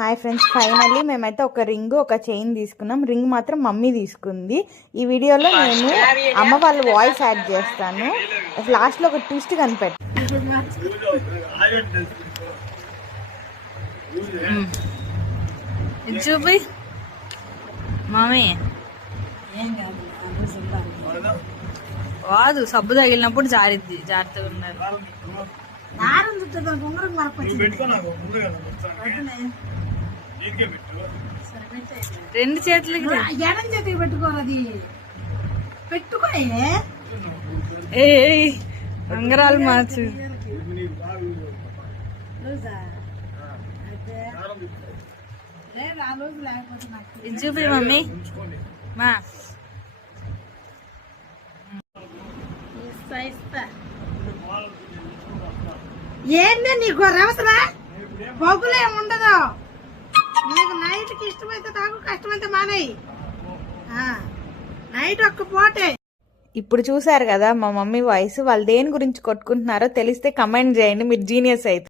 Hi friends, finally మేమైతే ఒక ring ఒక చైన్ తీసుకున్నాం. రింగ్ మాత్రం మమ్మీ తీసుకుంది. ఈ వీడియోలో నేను అమ్మ వాళ్ళ వాయిస్ యాడ్ చేస్తాను. లాస్ట్లో ఒక ట్విస్ట్ కనిపెట్టు. చూపి మమ్మీ కాదు, సబ్బు తగిలినప్పుడు జారిద్ది. జాగ్రత్తగా ఉన్నారు. రెండు చేతులకి ఎడం చేతికి పెట్టుకోరది పెట్టుకో. ఏ ఉంగరాలు మార్చు. ఇది చూపి మమ్మీ. మా ఏంది నీకు రవసరా బొగ్గులే ఉండదు. నీకు నైట్కి ఇష్టమైతే తాగు, కష్టమైతే మానేయి. నైట్ ఒక్క పోటే. ఇప్పుడు చూసారు కదా మా మమ్మీ వాయిస్. వాళ్ళు దేని గురించి కొట్టుకుంటున్నారో తెలిస్తే కమెంట్ చేయండి. మీరు జీనియస్ అయితే.